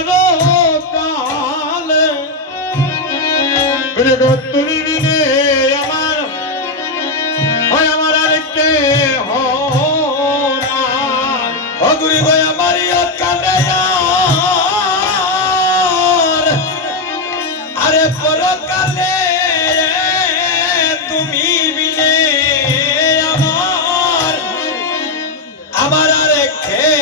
পরকালে তুমি বিনে আমার হয় আমার আর কে হগুরি গো আমারই কালে আরে পরকালে তুমি বিনে আমার আমার আর কে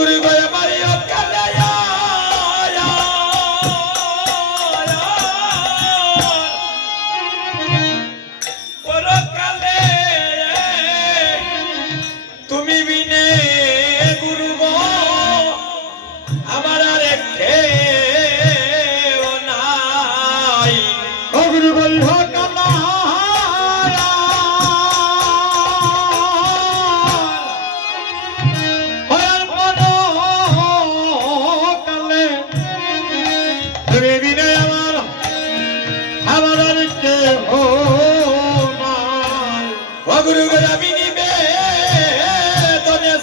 গুরু গয়া মারিও কালায়া পরকালে তুমি বিনে গুরু গো আমার আর কেউ নাই ও গুরু গো গুরু আমি নিবে তোনে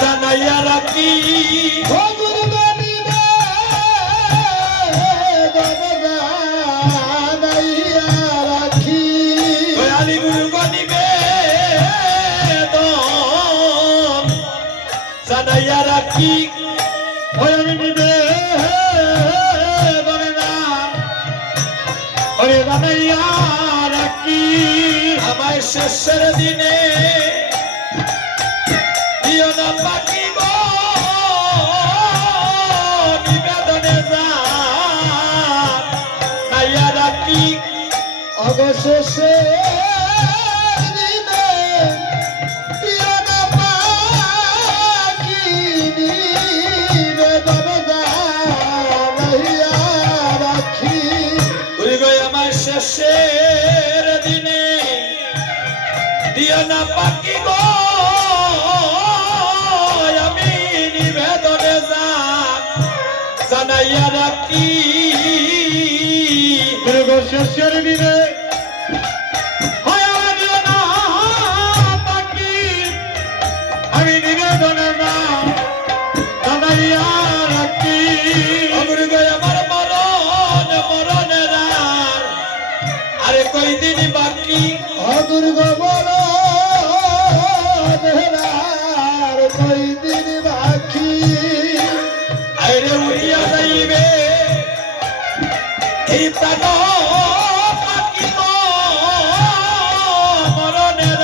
জানাইয়া রাখি গুরু নিবে জানাইয়া রাখি দয়ালি গুরু নিবে জানাইয়া রাখি আমি নিবে জানাইয়া রাখি আমায় শেষের দিনে দিও না পাখি গো নিবেদনে জানাইয়া রাখি অবশেষে দিনে দিও না পাখি নিবেদনে জানাইয়া রাখি উড়ে গয় আমার শেষের দিনে দিও না পাখি গো আমি নিবেদনে জানাইয়া রাখি শেষের দিনে আমি নিবেদনে জানাইয়া রাখি আমার মরণ মরণের আরে কই দিন বাকি দুর্গ বড় কই দিন বাকি আরে উড়িয়া যাইবে এই প্রাণ পাখি মরণের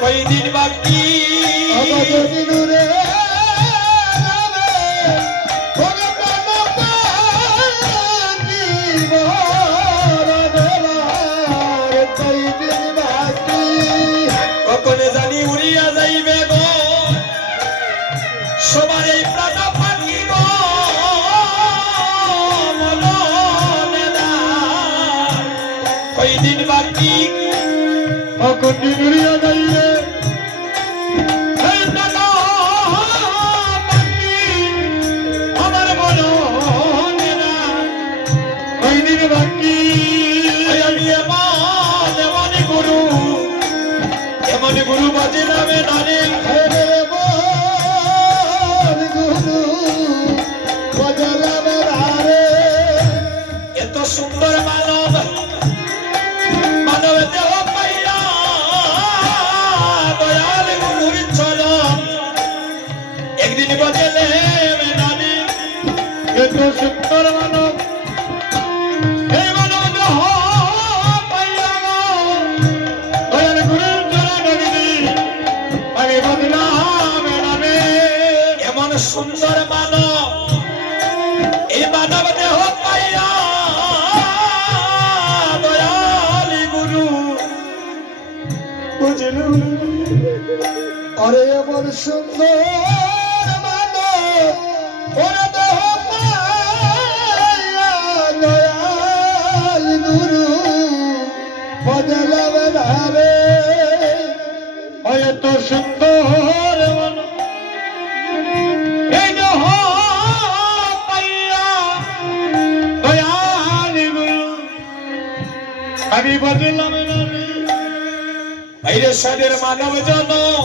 কই দিন বাকি দূরে সবার এই প্রাণ পাখি গো কয়দিন বাকি অকটি উড়িয়া যাইবে আমার মরণেরা কয়দিন বাকি আমি এমন গুরু বাজে নামে নারে এত সুন্দর মানব মানব দেহ পাইয়া দয়াল গুরুর চরণ একদিন বদলে নানি এত সুন্দর মানব এই মানব দেহ পাইয়া দয়াল গুরুর চরণ একদিন আমি বদলাম নামে এমন সুন্দর মানব এই মানব দেহ পাইয়া দয়ালি গুরু বুঝল আরে এমন সুন্দর মানব ওরা দেহ পাইয়া দয়ালি গুরু সুন্দর মন এই দেহ পাইয়া দয়ালি গুরু আমি বদলাম না রে বাইরে সাদের মানব জনম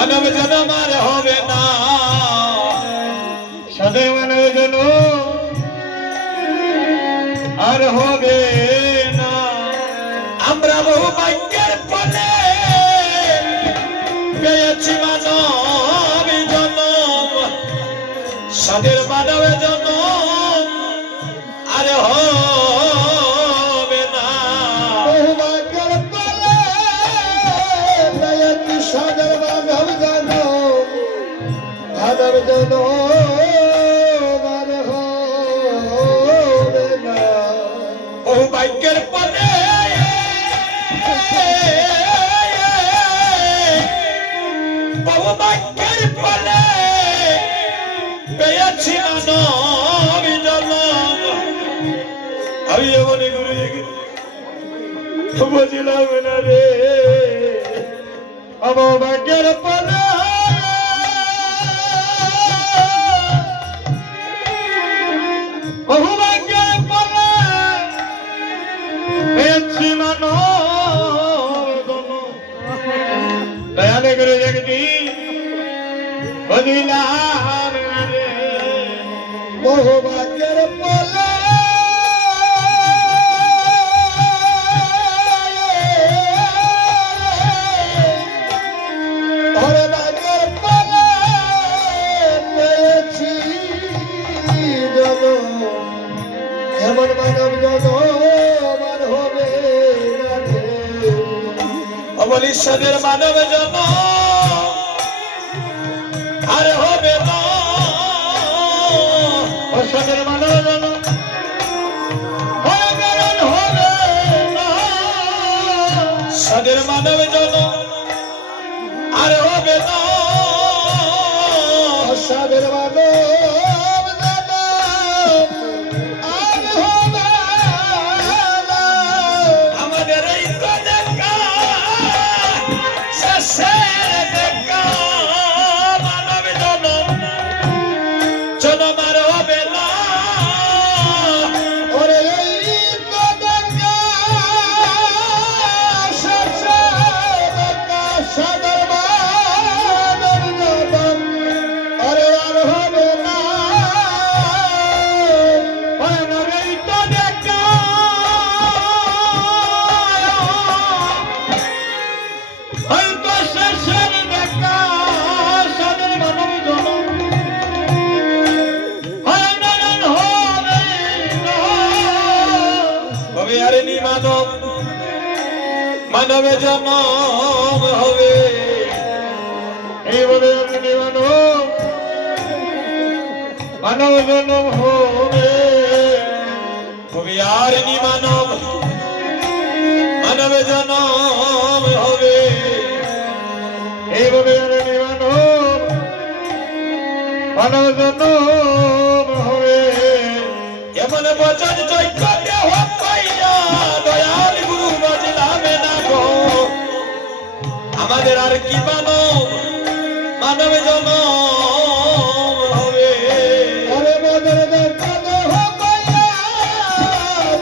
আর হবে না সাদের মানব জনম আর হবে না আমরা বহু ভাগ্যের ফলে পেয়েছি মানব জনম সাদের মানব জনম আর হবে না বহু ভাগ্যের ফলে পেয়েছি সাদের মানব জনম আর হবে না বহু ভাগ্যের ফলে বহু ভাগ্যের ফলে পেয়েছি মানব জনম আমি এমন গুরু বুঝলাম না রে আমার ভাগ্যের ফলে বহু ভাগ্যের ফলে পেয়েছি মানব জনম দয়ালে গুরু জগতি বুঝলাম না রে বহু ভাগ্যের ফলে এমন মানব জনম আর হবে না রে অবলি সাদের মানব জনম আর হবে না সাদের মানব জনম হবে না সাদের মানব জনম আর হবে না সাদের মানব মানব জনম হবে এইভাবে মানব জনম হবে আর নি মানব জনম হবে এইভাবে মানব জনম হবে এমন বচন যজ্ঞ দেহ পাইয়া দয়াল গুরু বজলামে না গো আমাদের আর কি মানব জনম হবে আরে মদের যজ্ঞ দেহ পাইয়া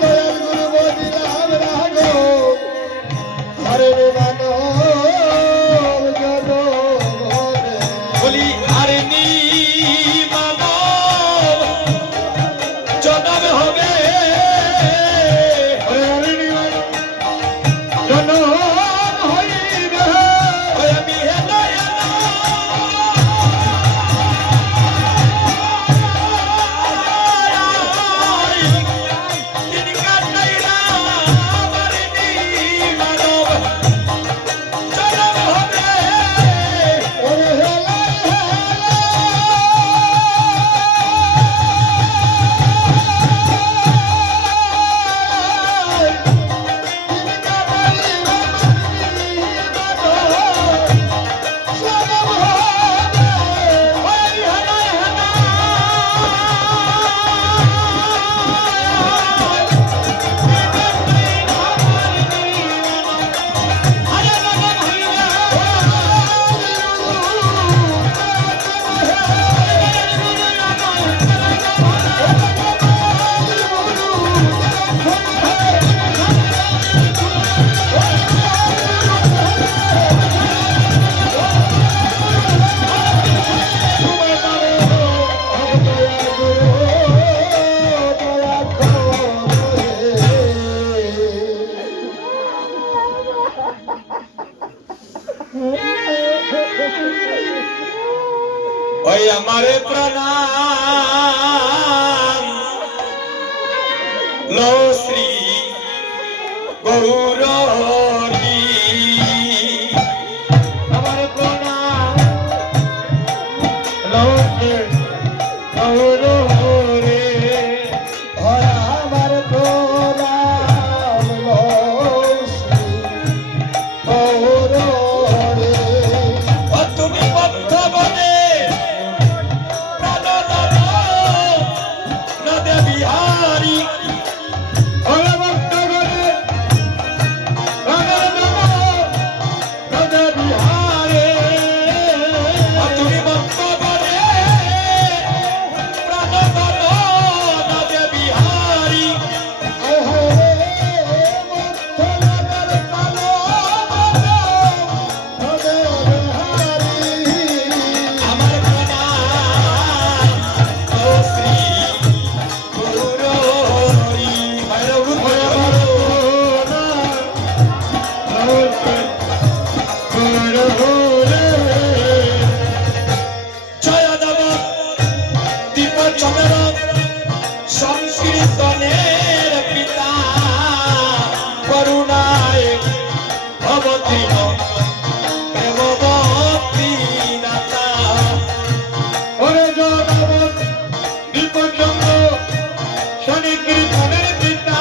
দয়াল গুরু বজলামে না গো আরে মানব জনম হবে বলি আরে নি জনম হইবে আমি লো শ্রী গৌরী আমার প্রণাম লো শ্রী গৌরী আমার প্রণাম লো শ্রী গৌরী তুমি বদ্ধ বনে প্রাণদান নদে বিহারী তুমি বদ্ধ বনে প্রাণদান নদে বিহারী আমার প্রণাম ও শ্রী গৌরী ভৈরব জয়দেব দীপ চন্দ্র সংকীর্তনের পিতা করুণায় অবতীর্ণ প্রেমবতী দাতা ওরে জগৎ দীপচন্দ্র শনি কীর্তনের পিতা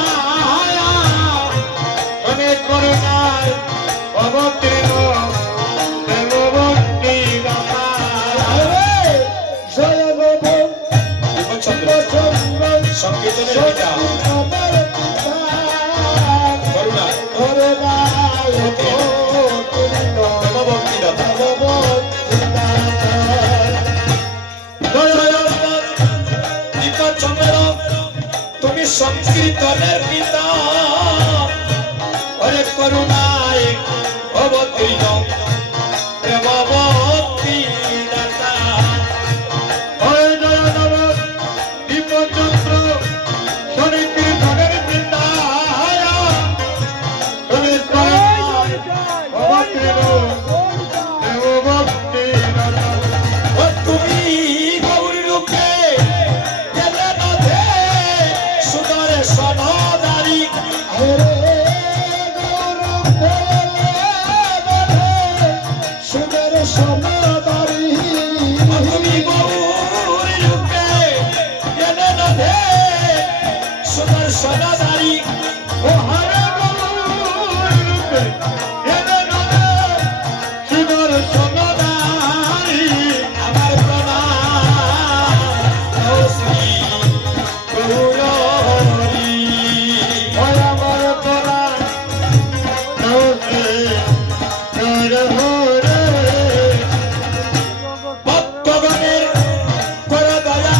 অনেক করুণায় অবতীর্ণ দেবভক্তি দাতা জয় গোবিন্দ দীপচন্দ্র চন্দ্র সংকীর্তনের পিতা করুণায় প্রেমবতী দাতা দীপচন্দ্র তুমি সংকীর্তনের পিতা হরে করুণায় অবতীর্ণ প্রেমবতী দাতা দীপচন্দ্র শনি কীর্তনের পিতা দেবভক্তি দাতা ও তুমি গৌরী রূপে গেলে নদে সুদরে সনদারি তুমি গৌরী রূপে গেলে নদে সুদর সনদারি আমার প্রণাম ও শ্রী গৌরী ভক্তগণের কর দয়া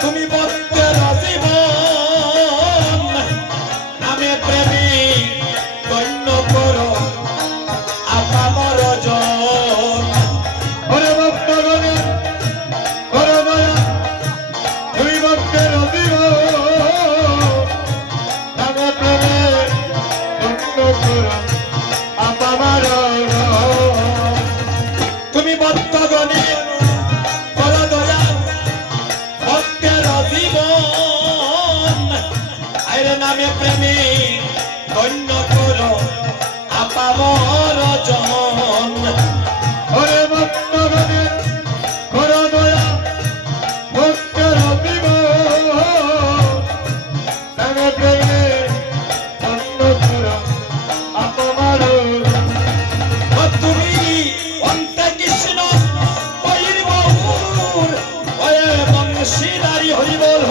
তুমি ভক্তের জীবন নামে প্রেমী গণ্য করো আপামর জন তুমি ভক্তগণের কর দয়া ভক্তের জীবন আইরে নামে প্রেমী গণ্য করো আপামর জন হরে ভক্তগণের কর দয়া ভক্তের জীব নামে প্রেমে অন্য কর আপনার ও তুমি অন্তে কৃষ্ণ হরির বহুর হয়ে বংশীদারি হরিবল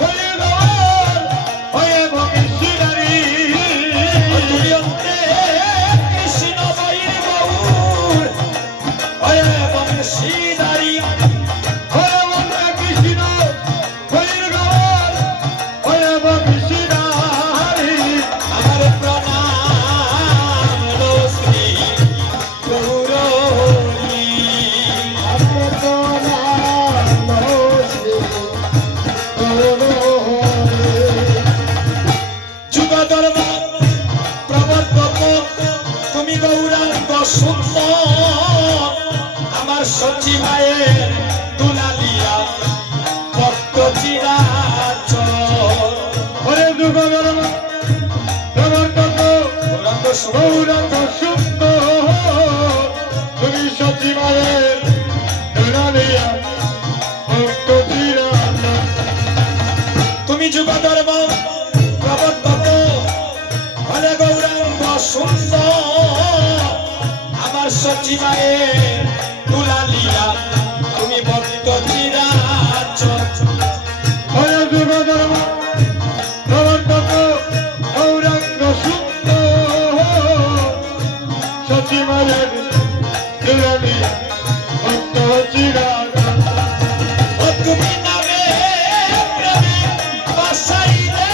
কৃষ্ণ হয়ে ভবিষ্যদারী তুমি গৌরাঙ্গ সুন্দর তুমি সচিবালয়ের দুলালিয়া ভক্ত চিরাচর তুমি যুগ ধর্ম প্রবর্তক হলে গৌরাঙ্গ সুন্দর আমার সচিবালয়ের দুলালিয়া তুমি ভক্ত চিরাচর হরে যুগ ধর্ম প্রবর্তক গৌরাঙ্গ সুন্দর সচিবালয়ের দুলালিয়া ভক্ত চিরাচর ও তুমি নামে প্রেমে বাসাইলে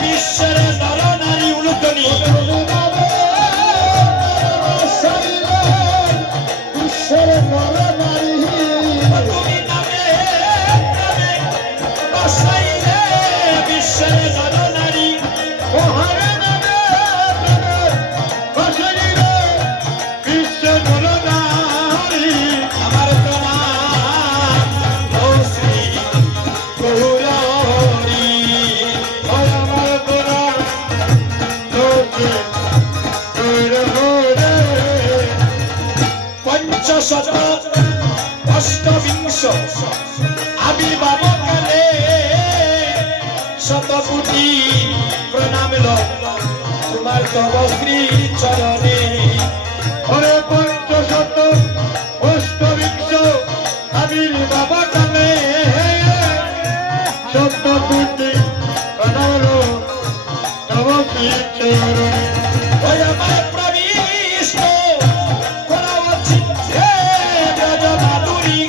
বিশ্বের নরনারী উলুটনি তুমি নামে প্রেমে বাসাইলে বিশ্বের নরনারী ওহারে নামে বসরিরে বিশ্ব নরনারী আমার প্রণাম ও শ্রী গৌরহরি ওই আমার তোরা লোকে গৌরহরে পঞ্চশত অষ্টবিংশ আবির্ভাব কালে শতকোটি প্রণাম তোমার তব শ্রী চরণে ওরে পঞ্চশত অষ্টবিংশ আবির্ভাব কালে সপ্তকোটি প্রণাম তব শ্রীচরণে ওই আমার প্রবিষ্ট করা উচিত হে ব্রজ মাধুরী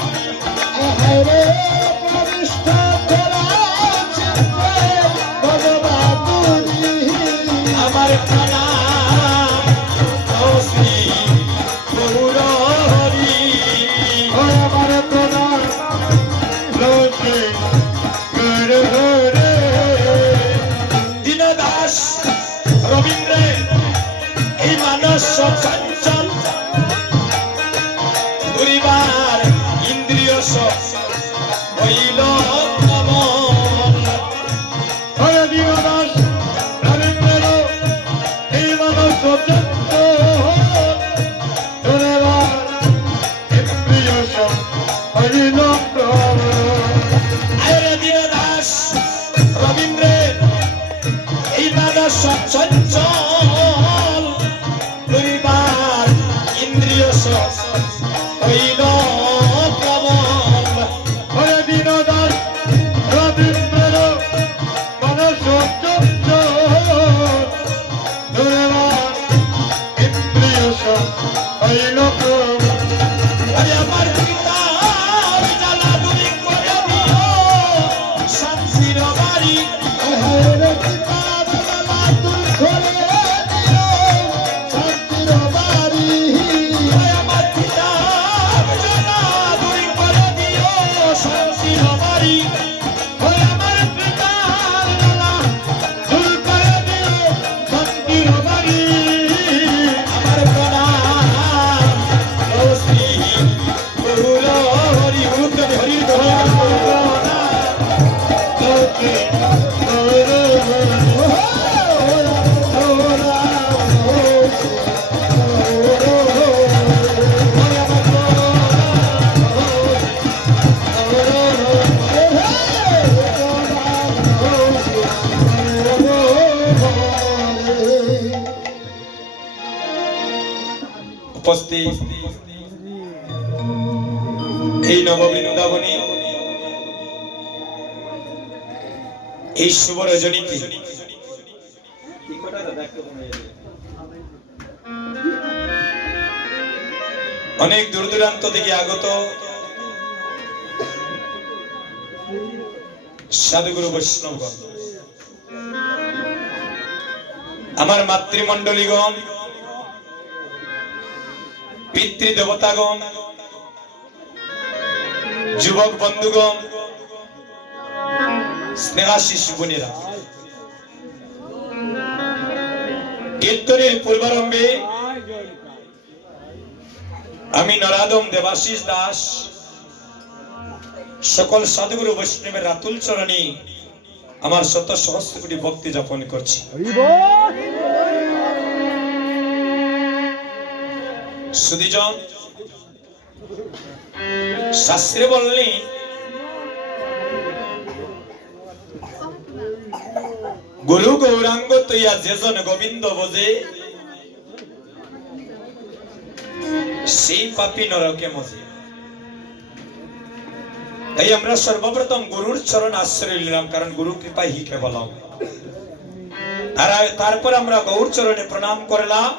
আমার প্রণাম ও শ্রী গৌরহরি ওই আমার প্রণাম লোকে গৌরহরে দীনদাস রবীন্দ্রের এই মানস চঞ্চল দুরিবার ইন্দ্রিয় হইল কমল হরে দিবদাস রবীন্দ্র এই মানস চঞ্চল ধরেবার ইন্দ্রিয় হরিল প্রভু আরে দীনদাস রবীন্দ্রের এই মানস চঞ্চল দুরিবার ইন্দ্রিয় হইল কমল হরে দিনদাস রবীন্দ্র মানস চঞ্চল ধরেবার ইন্দ্রিয় হরিল প্রভু আরে আমার পিতা জ্বালা দূরে করে দিও শান্তির বাড়ি আমার পিতা জ্বালা দূরে করে দিও শান্তির বাড়ি আমার পিতার জ্বালা দূর করে দিও শান্তির বাড়ি আমার প্রণাম ও শ্রী গৌরহরি উত্তম হরি দোয়া লোকে উপস্থিত এই নববৃন্দাবনী এই শুভ রজনীতে অনেক দূর দূরান্ত থেকে আগত সাধুগুরু বৈষ্ণবগণ, আমার মাতৃমণ্ডলীগণ, পিতৃদেবতাগণ, যুবক বন্ধুগণ, স্নেহাশিস বোনেরা, কীর্তনের পূর্বারম্ভে আমি নরাদম দেবাশিস দাস সকল সাধুগুরু বৈষ্ণবের রাতুল চরণে আমার শত সহস্র কোটি ভক্তি যাপন করছি। সুধীজন শাস্ত্রে বললেন গুরু গৌরাঙ্গ তৈয়া যেজন গোবিন্দ বোঝে সেই পাপী নরকে মজে। তাই আমরা সর্বপ্রথম গুরুর চরণ আশ্রয় নিলাম, কারণ গুরু কৃপাই হি কেবলম। তারপর আমরা গৌর চরণে প্রণাম করলাম,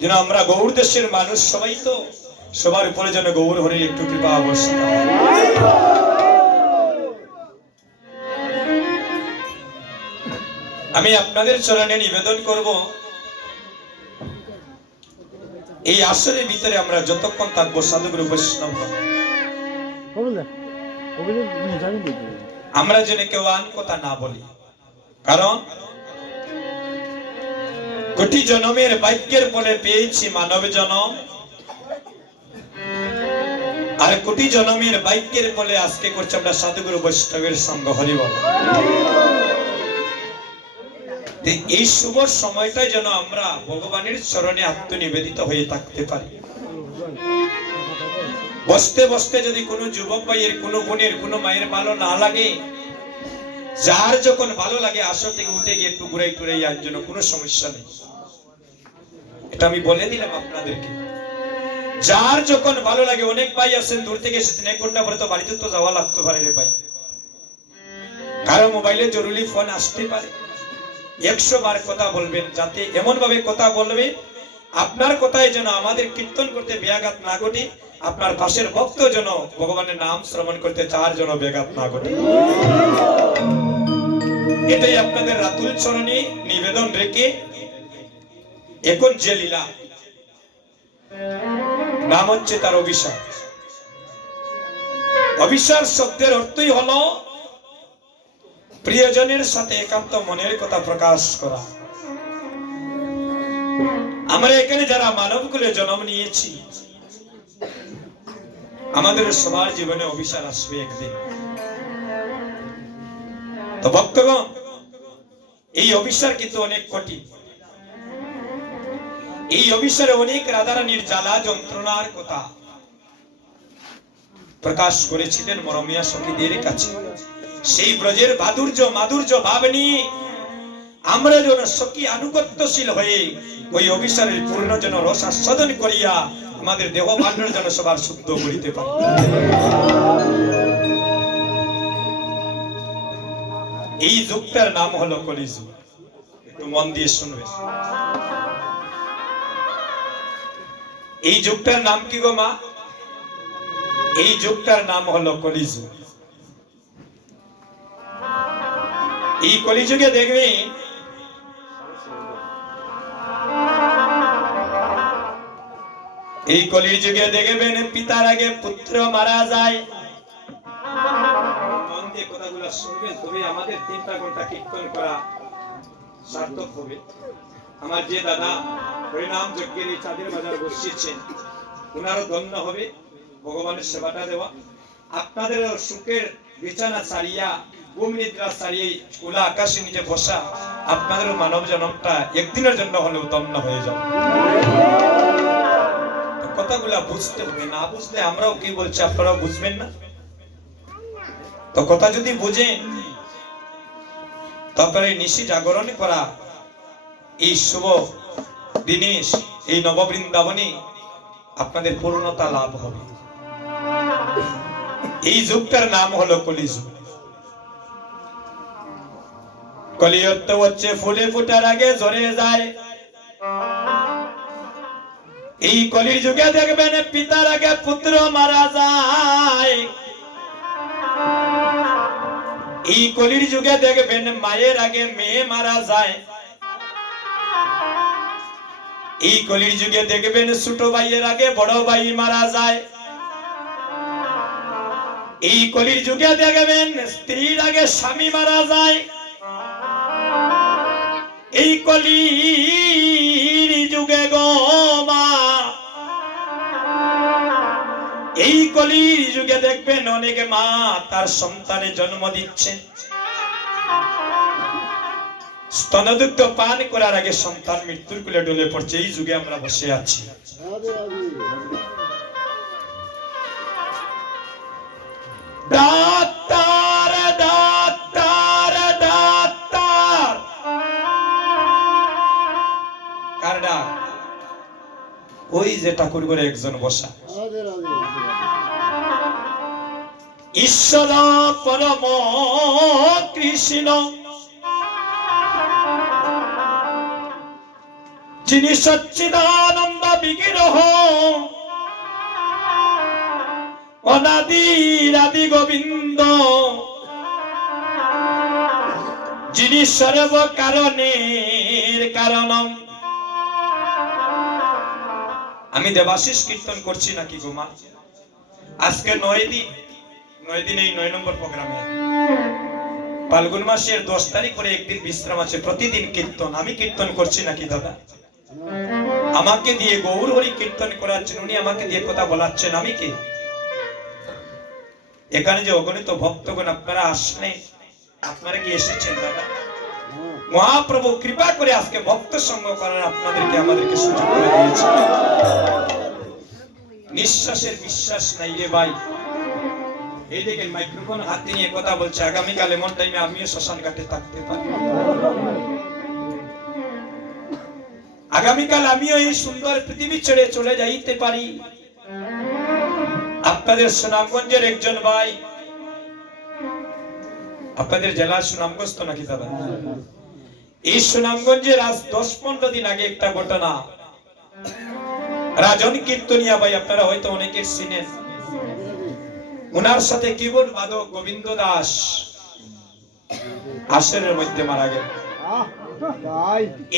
যেন আমরা গৌর দেশের মানুষ সবাই, তো সবার উপরে যেন গৌর হরির একটু কৃপা অবশ্যই। আমি আপনাদের চরণে নিবেদন করব, এই আসরের ভিতরে আমরা যতক্ষণ থাকবো সাধুগুরু বৈষ্ণব আমরা যেন কেউ আন কথা না বলি, কারণ কোটি জনমের ভাগ্যের ফলে পেয়েছি মানব জনম, আর কোটি জনমের ভাগ্যের ফলে আজকে করছি আমরা সাধুগুরু বৈষ্ণবের সঙ্গ। হরি বল। এই শুভ সময়টাই যেন আমরা ভগবানের চরণে আত্মনিবেদিত হয়ে থাকতে পারি। বসতে বসতে যদি কোনো যুবক ভাইয়ের, কোনো বোনের, কোনো মায়ের ভালো না লাগে, যার যখন ভালো লাগে আসর থেকে উঠে গিয়ে একটু ঘুরাই টুরাই আর জন্য কোনো সমস্যা নেই, এটা আমি বলে দিলাম আপনাদেরকে। যার যখন ভালো লাগে, অনেক ভাই আছেন দূর থেকে এসেছেন, 1 ঘন্টা পরে তো বাড়িতে তো যাওয়া লাগতে পারে রে ভাই, কারো মোবাইলে জরুরি ফোন আসতে পারে। 100 বার কথা বলবেন, যাতে এমন ভাবে কথা বলবে আপনার কথায় যেন আমাদের কীর্তন করতে ব্যাঘাত না ঘটে, আপনার পাশের ভক্ত যেন ভগবানের নাম শ্রবণ করতে চার যেন ব্যাঘাত না ঘটে। এটাই আপনাদের রাতুল চরণে নিবেদন রেখে এখন যে লীলা নাম হচ্ছে তার অভিসার। অভিসার শব্দের অর্থই হলো প্রিয়জনের সাথে একান্ত মনের কথা প্রকাশ করা। আমরা এখানে যারা মানব কুলে জন্ম নিয়েছি, আমাদের সবার জীবনে অভিসার আসবে একদিন। তো ভক্তগণ, এই অভিসার কিন্তু অনেক কঠিন। এই অভিসারে অনেক রাধারানীর জ্বালা যন্ত্রণার কথা প্রকাশ করেছিলেন মরমিয়া সখীদের কাছে। সেই ব্রজের মাধুর্য ভাব নিয়ে আমরা যেন সখী আনুগত্যশীল হয়ে ওই অভিসারের পূর্ণ যেন রস আস্বাদন করিয়া আমাদের দেহ ভাণ্ডার যেন সবার শুদ্ধ করিতে পারি। এই যুগটার নাম হলো কলিযুগ। একটু মন দিয়ে শুনবে। এই যুগটার নাম কি গো মা? এই যুগটার নাম হলো কলিযুগ। এই কলিযুগে দেখবে এই কলির যুগে দেখবেন পিতার আগে পুত্র মারা যায়। মন দিয়ে কথাগুলো শুনবেন, তবে আমাদের 3টা ঘন্টা কীর্তন করা সার্থক হবে। আমার যে দাদা হরিনাম যজ্ঞের এই চাঁদের বাজার বসিয়েছেন, ওনারও ধন্য হবে ভগবানের সেবাটা দেওয়া। আপনাদের সুখের বিছানা ছাড়িয়া, ঘুম নিদ্রা ছাড়িয়ে খোলা আকাশের নিচে বসা আপনাদের মানব জন্মটা একদিনের জন্য হলেও ধন্য হয়ে যাবে। কথাগুলা বুঝতে হবে, না বুঝলে আমরাও কি বলছি আপনারাও বুঝবেন না। তো কথা যদি বুঝেন, তারপরে নিশি জাগরণ করা এই শুভ দিনে, এই নববৃন্দাবনে আপনাদের পূর্ণতা লাভ হবে। এই যুগটার নাম হলো কলিযুগ। কলিযুগ হচ্ছে ফুলে ফোটার আগে ঝরে যায়। এই কলির যুগে দেখবেন পিতার আগে পুত্র মারা যায়। এই কলির যুগে দেখবেন মায়ের আগে মেয়ে মারা যায়। এই কলির যুগে দেখবেন ছোট ভাইয়ের আগে বড় ভাই মারা যায়। এই কলির যুগে দেখবেন স্ত্রীর আগে স্বামী মারা যায়। এই কলির যুগে গো মা, এই কলির যুগে দেখবেন অনেক মা তার সন্তানের জন্ম দিচ্ছে। স্তনদুগ্ধ পান করার আগে সন্তান মৃত্যুর কোলে ডলে পড়ছে, এই যুগে আমরা বসে আছি। ডাক্তার ডাক্তার ডাক্তার, কার ডাক? ওই যে ঠাকুর করে একজন বসা। ঈশ্বর পরম কৃষ্ণ, যিনি সচ্চিদানন্দ বিগ্রহ, অনাদির আদি গোবিন্দ, যিনি সর্ব কারণের কারণম। আমি দেবাশিস কীর্তন করছি নাকি গো মা? আজকে 9 দিন এই 9 নম্বর প্রোগ্রামে। ফাল্গুন মাসের 10 তারিখ করে একদিন বিশ্রাম আছে, প্রতিদিন কীর্তন। আমি কীর্তন করছি নাকি দাদা? আমাকে দিয়ে গৌর হরি কীর্তন করাচ্ছেন, উনি আমাকে দিয়ে কথা বলাচ্ছেন, আমি কে? এখানে যে অগণিত ভক্তগণ আপনারা আসলে, আপনারা কি এসেছেন দাদা? মহাপ্রভু কৃপা করে আজকে ভক্ত সঙ্গ করার আপনাদেরকে আমাদেরকে সুযোগ করে দিয়েছে। নিঃশ্বাসের বিশ্বাস নাই রে ভাই। এই দেখেন মাইক্রোফোন হাতে নিয়ে কথা বলছে, আগামীকাল এমন টাইমে আমিও শ্মশান ঘাটে থাকতে পারি, আগামীকাল আমিও এই সুন্দর পৃথিবী ছেড়ে চলে যাইতে পারি। আপনাদের সুনামগঞ্জের একজন ভাই, আপনাদের জেলা সুনামগঞ্জ তো নাকি দাদা? এই সুনামগঞ্জের আজ 10-15 দিন আগে একটা ঘটনা। রাজন কীর্তনিয়া ভাই, আপনারা হয়তো অনেকে চিনেন, ওনার সাথে কিবোর্ড বাদক গোবিন্দ দাস আসরের মধ্যে মারা গেল।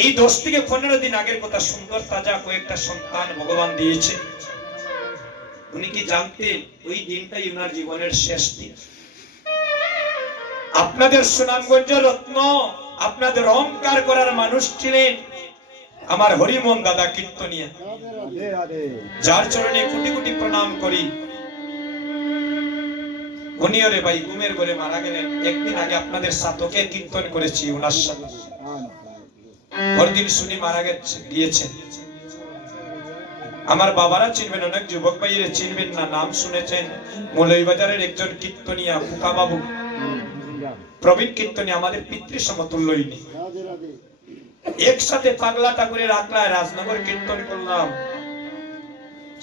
এই 10 থেকে 15 দিন আগের কথা, সুন্দর তাজা কয়েকটা সন্তান ভগবান দিয়েছে। উনি কি জানতেন ওই দিনটাই ওনার জীবনের শেষ দিন? আপনাদের সুনামগঞ্জের রত্ন, আপনাদের অহংকার করার মানুষ ছিলেন আমার হরিমোহন দাদা কীর্তনিয়া, যার চরণে কোটি কোটি প্রণাম করি। উনি ওরে ভাই ঘুমের ঘরে মারা গেলেন। একদিন আগে আপনাদের সাথকে কীর্তন করেছি ওনার সাথে, পরদিন শুনি মারা গিয়েছেন। আমার বাবারা চিনবেন, অনেক যুবক ভাইয়েরা চিনবেন না, নাম শুনেছেন। মৌলভীবাজারের একজন কীর্তনিয়া ফুকা বাবু, প্রবীণ কীর্তনিয়া, আমাদের পিতৃ সমতুল্যই নেই। একসাথে পাগলা ঠাকুরের আকলায় রাজনগর কীর্তন করলাম।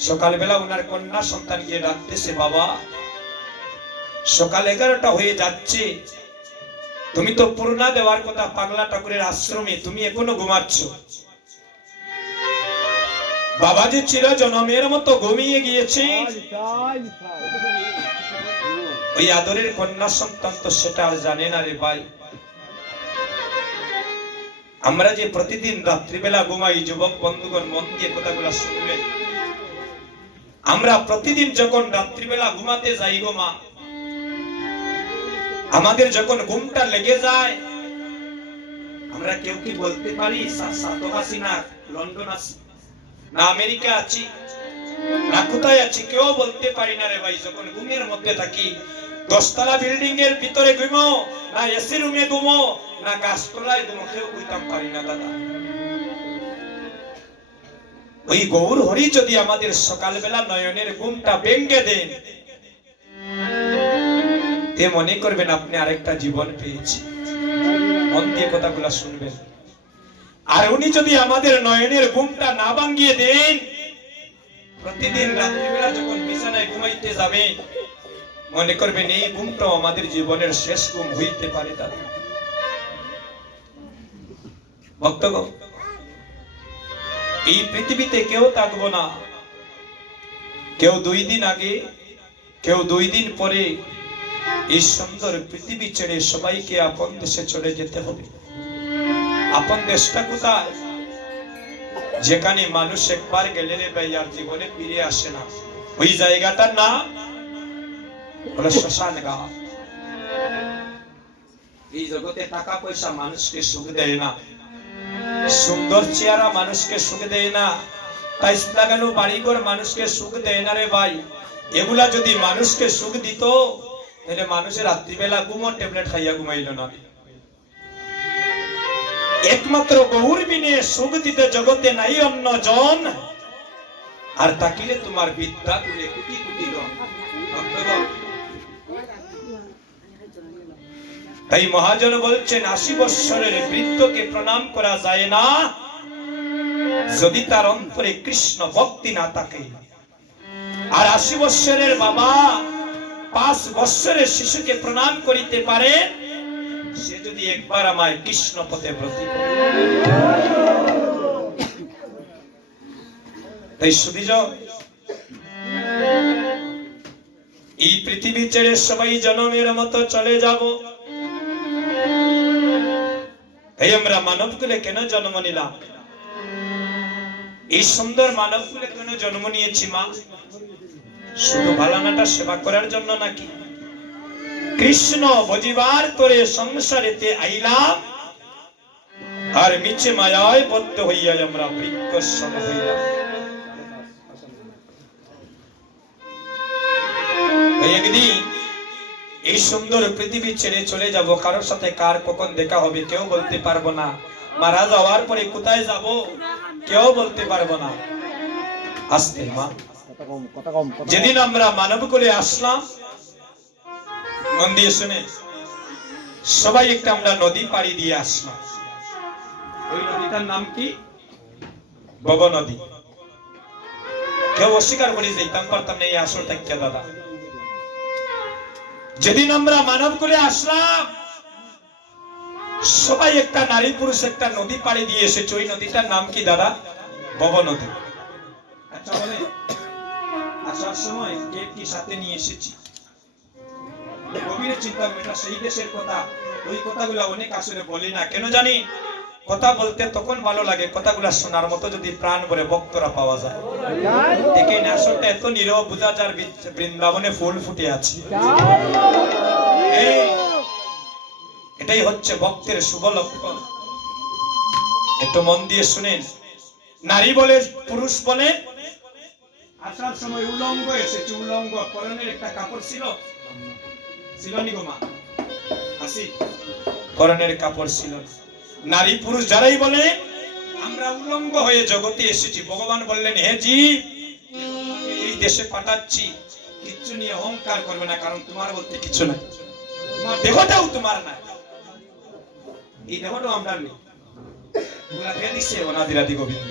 সকালবেলা ওনার কন্যা সন্তান গিয়ে ডাকতেছে, বাবা সকাল 11টা হয়ে যাচ্ছে, তুমি তো পূর্ণা দেওয়ার কথা পাগলা ঠাকুরের আশ্রমে, তুমি এখনো ঘুমাচ্ছ। বাবা যে চির জনমের মতো ঘুমিয়ে গিয়েছে। ওই আদরের কন্যা সন্তান তো সেটা আর জানে না রে ভাই। আমরা যে প্রতিদিন রাত্রিবেলা ঘুমাই, যুবক বন্ধুগণ মন দিয়ে কথাগুলো শুনবেন। আমরা প্রতিদিন যখন রাত্রিবেলা ঘুমাতে যাই গো মা, আমাদের যখন ঘুমটা লেগে যায়, আমরা কেউ কি বলতে পারি সাতক আছি না লন্ডন আছি না আমেরিকা আছি না কোথায় আছি? কেউ বলতে পারি না রে ভাই। যখন ঘুমের মধ্যে থাকি, 10 তলা বিল্ডিং এর ভিতরে ঘুমো না এসি রুমে ঘুমো না গাছতলায় ঘুমো, কেউ কইতাম পারি না দাদা। ওই গৌর হরি যদি আমাদের সকালবেলা নয়নের ঘুমটা ভেঙে দেন, তে মনে করবেন আপনি আরেকটা জীবন পেয়েছেন। মন দিয়ে কথাগুলো শুনবেন। আর উনি যদি আমাদের নয়নের ঘুমটা না ভাঙিয়ে দেন, প্রতিদিন রাত্রিবেলা যখন বিছানায় ঘুমাইতে যাবে, মনে করবেন এই ঘুমটা আমাদের জীবনের শেষ ঘুম হইতে পারে দাদা। ভক্তগণ, এই পৃথিবীতে কেউ থাকবো না, কেউ 2 দিন আগে, কেউ 2 দিন পরে এই সুন্দর পৃথিবী ছেড়ে সবাইকে আপন দেশে চলে যেতে হবে। আপন দেশটা কোথায়? যেখানে মানুষ একবার গেলে রে ভাই আর জীবনে ফিরে আসে না। ওই জায়গাটার নাম হলো শ্মশান ঘাট। এই জগতে টাকা পয়সা মানুষকে সুখ দেয় না, সুন্দর চেহারা মানুষকে সুখ দেয় না, টাইলস লাগানো বাড়িঘর মানুষকে সুখ দেয় না রে ভাই। এগুলা যদি মানুষকে সুখ দিত, তাহলে মানুষের রাত্রিবেলা ঘুমো ট্যাবলেট খাইয়া ঘুমাইল না। একমাত্র গৌর বিনে সুখ দিতে জগতে নাই অন্য জন, আর তাকিলে তোমার বিদ্যা তুলে কোটি কোটি জন। ভক্তগণ, তাই মহাজন বলছেন ৮০ বৎসরের বৃদ্ধকে প্রণাম করা যায় না যদি তার অন্তরে কৃষ্ণ ভক্তি না থাকে। আর ৮০ বৎসরের বাবা ৫ বৎসরের শিশুকে প্রণাম করিতে পারে সে যদি একবার আমায় কৃষ্ণ পথে ব্রতী করে। তাই সুধীজন, এই পৃথিবী ছেড়ে সবাই জনমের মতো চলে যাব। এই আমরা মানব কুলে কেন জন্ম নিলাম? এই সুন্দর মানব কুলে কেন জন্ম নিয়েছি মা? শুধু ভালানাটা সেবা করার জন্য নাকি? কৃষ্ণ ভজিবার তোরে সংসারেতে আইলাম, আর মিছে মায়ায় বদ্ধ হইয়া আমরা বৃক্ষ সম হইলাম। একদিন এই সুন্দর পৃথিবী ছেড়ে চলে যাব, কারোর সাথে কার কখন দেখা হবে কেউ বলতে পারবো না। মারা যাওয়ার পরে কোথায় যাব কেউ বলতে পারবো না। আসতে মা, যেদিন আমরা মানব কুলে আসলাম, মন দিয়ে শুনে সবাই একটা আমরা নদী পাড়ি দিয়ে আসলাম। ওই নদীটার নাম কি? ভব নদী। কেউ অস্বীকার করে যেতাম পারতাম না এই আসলটা কে দাদা। যেদিন আমরা মানব কুলে আসলাম, সবাই একটা নারী পুরুষ একটা নদী পাড়ি দিয়ে এসেছে। ওই নদীটার নাম কি দাদা? ভব নদী। আচ্ছা বলে, আসার সময় কে কি সাথে নিয়ে এসেছি? গভীরে চিন্তা করি, এটা সেই দেশের কথা। ওই কথাগুলো অনেক আসলে বলি না কেন জানি? কথা বলতে তখন ভালো লাগে, কথাগুলো শোনার মতো যদি প্রাণ ভরে ভক্তরা পাওয়া যায়। দেখেন আসলটা এত নীরব, বোঝা যার বৃন্দাবনে ফুল ফুটে আছে। এটাই হচ্ছে ভক্তের শুভ লক্ষণ। একটু মন দিয়ে শুনেন। নারী বলে পুরুষ বলে, আসার সময় উলঙ্গ এসেছে। উলঙ্গ, পরনের একটা কাপড় ছিল, ছিল নি গো মা? আসি, পরনের কাপড় ছিল। নারী পুরুষ যারাই বলে আমরা উলঙ্গ হয়ে জগতে এসেছি, ভগবান বললেন হে জীব, এই দেশে পাঠাচ্ছি, কিচ্ছু নিয়ে অহংকার করবে না, কারণ তোমার বলতে কিছু নাই। তোমার দেহটাও তোমার নাই, এই দেহটাও আমরা নেই। দিচ্ছে অনাদিরাদি গোবিন্দ।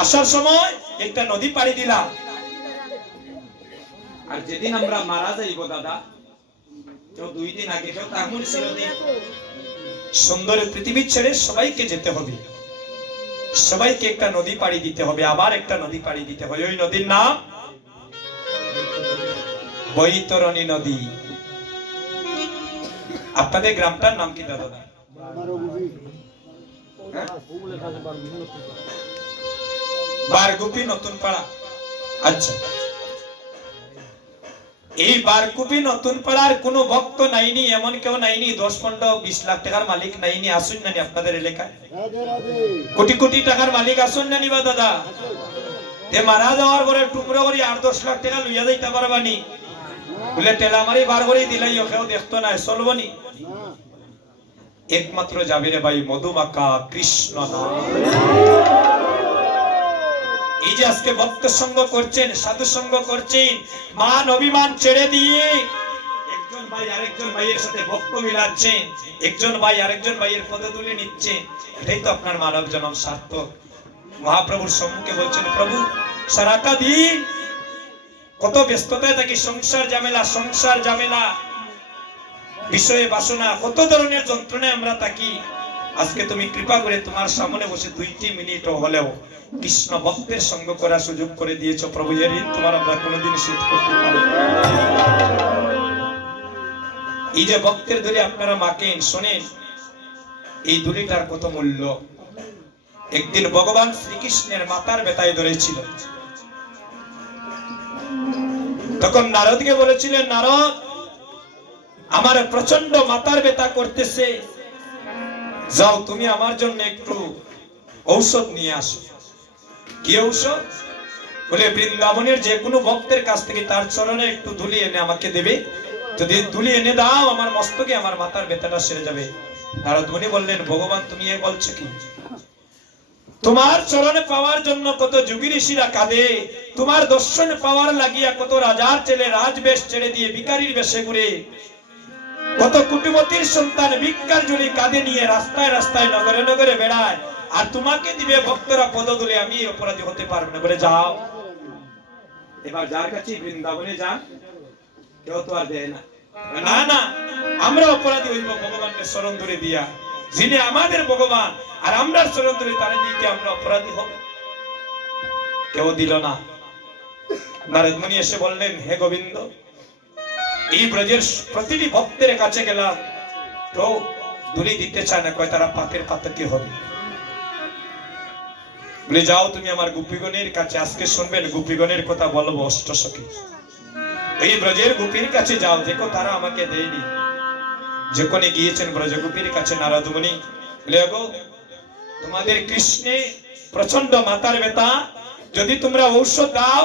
আসার সময় একটা নদী পাড়ি দিলাম, আর যেদিন আমরা মারা যাইব দাদা, কেউ 2 দিন আগে, কেউ তেমন ছিল দিন, সুন্দর পৃথিবী ছেড়ে সবাইকে যেতে হবে, সবাইকে একটা নদী পাড়ি দিতে হবে, আবার একটা নদী পাড়ি দিতে হবে। ওই নদীর নাম বৈতরণী নদী। আপনাদের গ্রামটার নাম কি দাদা? বারগুপি নতুন পাড়া। আচ্ছা, এই বারকুপি নতুন পাড়ার কোন ভক্ত নাইনি, এমন কেউ নাইনি 10, 15, 20 লাখ টাকার মালিক নাইনি? আসুন নানি আপনাদের এলাকায় কোটি কোটি টাকার মালিক আসুন নানি বা দাদা? তে মারা যাওয়ার পরে টুকরো করে 8-10 লাখ টাকা লইয়া যাইতে পারবানি? বলে টেলা মারি বার করে দিলাই কেউ দেখতো না, চলবনি? একমাত্র যাবে রে ভাই মধুমাকা কৃষ্ণ নাম। এই যে আজকে ভক্ত সঙ্গ করছেন, সাধু সঙ্গ করছেন, মান অভিমান ছেড়ে দিয়ে একজন ভাই আরেকজন ভাইয়ের সাথে ভক্ত মিলাচ্ছেন, একজন ভাই আরেকজন ভাইয়ের পদধূলি নিচ্ছেন, এটাই তো আপনার মানব জন্ম সার্থক। মহাপ্রভুর সম্মুখে বলছেন, প্রভু সারাটা দিন কত ব্যস্ততায় থাকি, সংসার ঝামেলা, বিষয়ে বাসনা, কত ধরনের যন্ত্রণায় আমরা থাকি। আজকে তুমি কৃপা করে তোমার সামনে বসে 2টি মিনিট হলেও কৃষ্ণ ভক্তের সঙ্গ করার সুযোগ করে দিয়েছো। প্রভু এর ঋণ তোমার আমরা কোনোদিন শোধ করতে পারবো না। এই যে ভক্তের ধরে আপনারা মাকেন, শোনেন এই দুলিটার কত মূল্য। একদিন ভগবান শ্রীকৃষ্ণের মাথার ব্যথায় ধরেছিল, তখন নারদকে বলেছিলেন, নারদ আমার প্রচন্ড মাথার ব্যথা করতেছে, যাও তুমি আমার জন্য একটু ঔষধ নিয়ে আসো। কি ঔষধ? বলে বৃন্দাবনের যে কোনো ভক্তের কাছ থেকে তার চরণে একটু ধুলি এনে আমাকে দেবে, যদি তুলি এনে দাও আমার মস্তকে আমার মাথার ব্যথাটা সেরে যাবে। নারদ মুনি বললেন, ভগবান তুমি এ বলছো কি? তোমার চরণে পাওয়ার জন্য কত যোগী ঋষিরা কাঁদে, তোমার দর্শন পাওয়ার লাগিয়া কত রাজার ছেলে রাজবেশ ছেড়ে দিয়ে ভিখারির বেশে ঘুরে, কত কুটিপতির সন্তান ভিক্ষার ঝুলি কাঁধে নিয়ে রাস্তায় রাস্তায় নগরে নগরে বেড়ায়, আর তোমাকে দিবে ভক্তরা পদধূলি, আমি অপরাধী হতে পারবো না। বলে যাও, এবার যার কাছে বৃন্দাবনে যান, কেউ তো আর দেয় না। না না, আমরা অপরাধী হইব ভগবানকে শরণ ধরে দিয়া, যিনি আমাদের ভগবান, আর আমরা শরণ ধরে তারে দিকে আমরা অপরাধী হব। কেউ দিল না। নারদ মুনি এসে বললেন, হে গোবিন্দ, এই ব্রজের প্রতিটি ভক্তের কাছে গেলাম, কেউ ধুলি দিতে চায় না, কয় তারা পাপের পাতকি হবে। বলে যাও তুমি আমার গোপীগণের কাছে, আজকে শুনবেন গোপীগণের কথা বলবো অষ্টসখী। এই ব্রজের গোপীর কাছে যাও, দেখো তারা আমাকে দেয়নি। যখন গিয়েছেন ব্রজগোপীর কাছে নারদ মুনি, বলে গো তোমাদের কৃষ্ণে প্রচন্ড মাথার ব্যথা, যদি তোমরা ঔষধ দাও।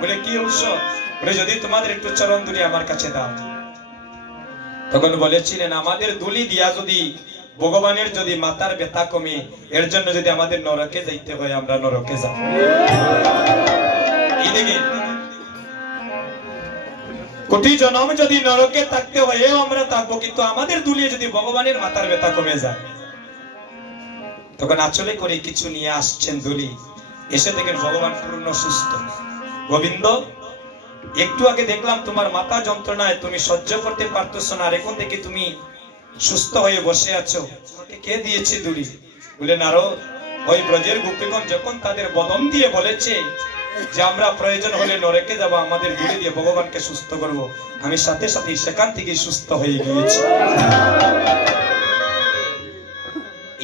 বলে কি ঔষধ? বলে যদি তোমাদের একটু চরণ ধুলি আমার কাছে দাও। তখন বলেছিলেন, আমাদের ধুলি দিয়া যদি ভগবানের যদি মাথার ব্যথা কমে, এর জন্য যদি আমাদের নরকে যাইতে হয়, আমরা নরকে যাব। এই দেখে কোটি জন্ম যদি নরকে থাকতে হয় আমরা থাকবো, কিন্তু আমাদের দুলিয়ে যদি ভগবানের মাথার ব্যথা কমে যায়। তখন আঁচলে করে কিছু নিয়ে আসছেন দুলি, এসে দেখেন ভগবান পূর্ণ সুস্থ। গোবিন্দ, একটু আগে দেখলাম তোমার মাথা যন্ত্রণায় তুমি সহ্য করতে পারতেছ না, আর এখন থেকে তুমি সুস্থ হয়ে বসে আছো, তোমাকে কে দিয়েছে দুলি? বলে নারদ, ওই ব্রজের গোপীগণ যখন তাদের বদন দিয়ে বলেছে যে আমরা প্রয়োজন হলে নরকে যাব, আমাদের দুলি দিয়ে ভগবানকে সুস্থ করব, আমি সাথে সাথে সেখান থেকে সুস্থ হয়ে গিয়েছি।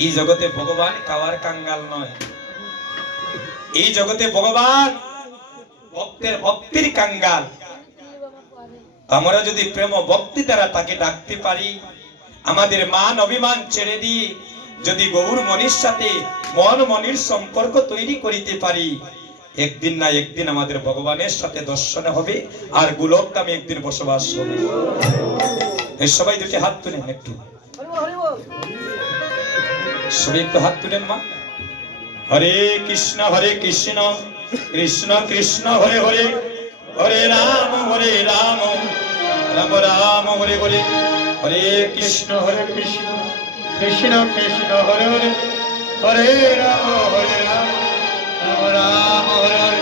এই জগতে ভগবান খাওয়ার কাঙ্গাল নয়, এই জগতে ভগবান ভক্তের ভক্তির কাঙ্গাল। আমরা যদি প্রেম ভক্তি দ্বারা তাকে ডাকতে পারি, আমাদের মান অভিমান ছেড়ে দিয়ে যদি গৌর মনির সাথে মন মনির সম্পর্ক তৈরি করিতে পারি, একদিন না একদিন আমাদের ভগবানের সাথে দর্শন হবে, আর গোলক ধামে একদিন বসবাস হবে। সবাই দুটি হাত তুলেন, একটু সবাই একটু হাত তুলেন মা। হরে কৃষ্ণ কৃষ্ণ কৃষ্ণ হরে হরে, হরে রাম রাম রাম হরে হরে, হরে কৃষ্ণ কৃষ্ণ কৃষ্ণ কৃষ্ণ হরে হরে, হরে রাম রাম রাম হরে হরে,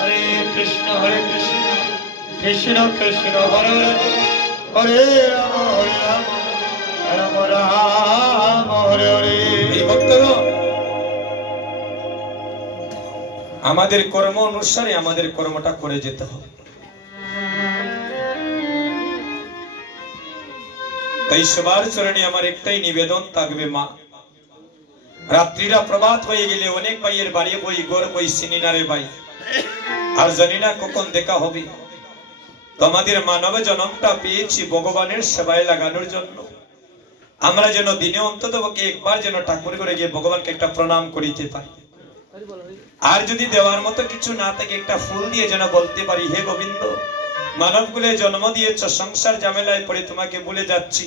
হরে কৃষ্ণ কৃষ্ণ কৃষ্ণ হরে হরে, হরে রাম রাম রাম হরে হরে। এই ভক্তগণ, আমাদের কর্ম অনুসারে আমাদের কর্মটা করে যেতে হবে। তাই সবার চরণে আমার একটাই নিবেদন থাকবে মা, রাত্রিরা প্রভাত হয়ে গেলে অনেক ভাইয়ের বাড়ি বই গড় বই সিনিনারে ভাই, আর জানি না কখন দেখা হবে। তোমাদের মানব জন্মটা পেয়েছি ভগবানের সেবায় লাগানোর জন্য, আমরা যেন দিনে অন্তত একবার যেন ঠাকুর করে গিয়ে ভগবানকে একটা প্রণাম করিতে পারি। আর যদি দেওয়ার মতো কিছু না থাকে, একটা ফুল দিয়ে যেন বলতে পারি, হে গোবিন্দ, মানবকুলে জন্ম দিয়েছ, সংসার ঝামেলায় পড়ে তোমাকে ভুলে যাচ্ছি,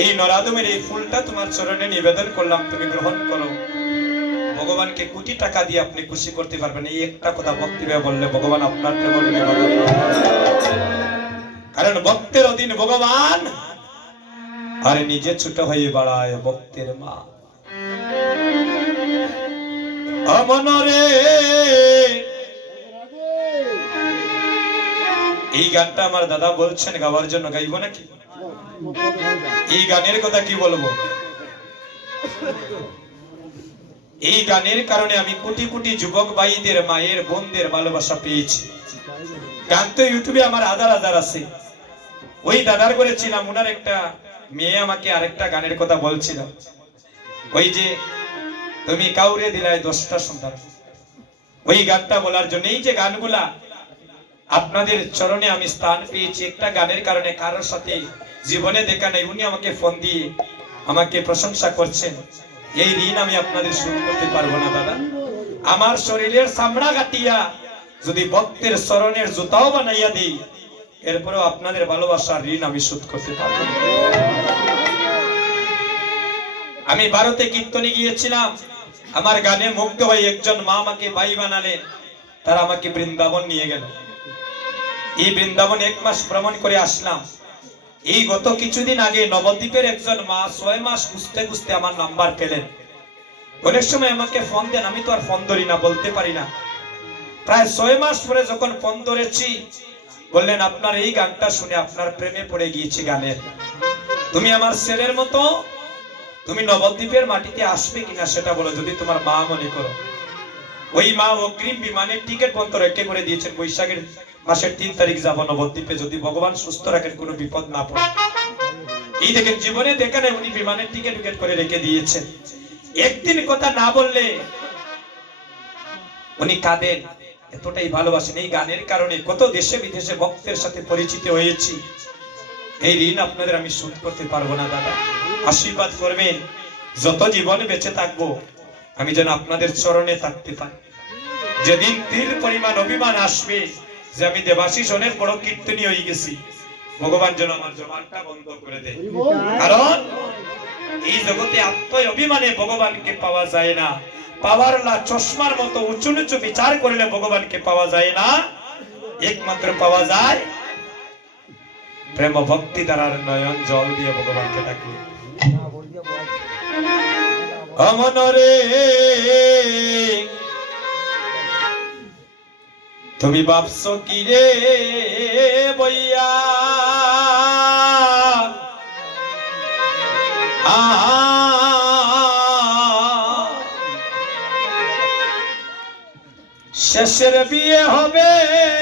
এই নরাদমের এই ফুলটা তোমার চরণে নিবেদন করলাম, তুমি গ্রহণ করো। ভগবানকে কোটি টাকা দিয়ে আপনি খুশি করতে পারবেন, এই একটা কথা ভক্তিভাবে বললে ভগবান আপনার প্রেম করবে। কারণ ভক্তের অধীন ভগবান, আর নিজে ছোট হয়ে বাড়ায় ভক্তের মা। অমনরে এই গানটা আমার দাদা বলছেন গাওয়ার জন্য, গাইব নাকি? এই গানের কথা কি বলবো? এই গানের কারণে আমি কোটি কোটি যুবক ভাইদের মায়ের বোনদের ভালোবাসা পেয়েছি। গান তো ইউটিউবে আমার হাজার হাজার আছে। ওই দাদার করে ছিলাম, ওনার একটা মেয়ে আমাকে আরেকটা গানের কথা বলছিল, ওই যে তুমি কাউরে দিলায় 10টা সন্তান, ওই গানটা বলার জন্য। এই যে গানগুলা আপনাদের চরণে আমি স্থান পেয়েছি একটা গানের কারণে, কারোর সাথে জীবনে দেখা নেই, উনি আমাকে ফোন দিয়ে আমাকে প্রশংসা করছেন, এই ঋণ আমি আপনাদের শোধ করতে পারবো না দাদা। আমার শরীরের চামড়া কাটিয়া যদি ভক্তের চরণের জুতাও বানাইয়া দিই, এরপরেও আপনাদের ভালোবাসার ঋণ আমি শোধ করতে পারবো না। আমি ভারতে কীর্তনে গিয়েছিলাম, আমার গানে মুগ্ধ হয়ে একজন মা আমাকে ভাই বানালেন, তারা আমাকে বৃন্দাবন নিয়ে গেল। এই বৃন্দাবন 1 মাস ভ্রমণ করে আসলাম। এই গত কিছুদিন আগে নবদ্বীপের একজন মা 6 মাস খুঁজতে খুঁজতে আমার নাম্বার পেলেন। অনেক সময় আমাকে ফোন দেন, আমি তো আর ফোন ধরি না, বলতে পারি না। প্রায় 6 মাস পরে যখন ফোন ধরেছি, বললেন আপনার এই গানটা শুনে আপনার প্রেমে পড়ে গিয়েছি গানের। তুমি আমার ছেলের মতো, তুমি নবদ্বীপের মাটিতে আসবে কিনা সেটা বলো, যদি তোমার মা মনে করো। ওই মা অগ্রিম বিমানের টিকিট পর্যন্ত রেখে করে দিয়েছেন, বৈশাখের মাসের 3 তারিখ যাব নবদ্বীপে, যদি ভগবান সুস্থ রাখেন, কোনো বিপদ না পড়ে। এই দেখেন, জীবনে দেখেন উনি বিমানের টিকিট করে রেখে দিয়েছেন। একদিন কথা না বললে উনি কাঁদেন, এতটাই ভালোবাসেন। এই গানের কারণে কত দেশে বিদেশে ভক্তের সাথে পরিচিত হয়েছি। এই ঋণ আপনাদের আমি শোধ করতে পারবো না দাদা। আশীর্বাদ করবেন, যত জীবনে বেঁচে থাকবো আমি যেন আপনাদের চরণে থাকতে পারি। যেদিন তীর পরিমাণ অভিমান আসবে যে আমি দেবাশিস অনেক বড় কীর্তনী হয়ে গেছি, ভগবান যেন আমার জবানটা বন্ধ করে দেয়। কারণ এই জগতে আত্ম অভিমানে ভগবানকে পাওয়া যায় না। পাওয়ারলা চশমার মতো উঁচু নিচু বিচার করলে ভগবানকে পাওয়া যায় না। একমাত্র পাওয়া যায় প্রেম ভক্তি দ্বারা, নয়ন জল দিয়ে ভগবানকে ডাকলে। অমনরে তুমি ভাবছো কি রে বইয়া, শেষের বিয়ে হবে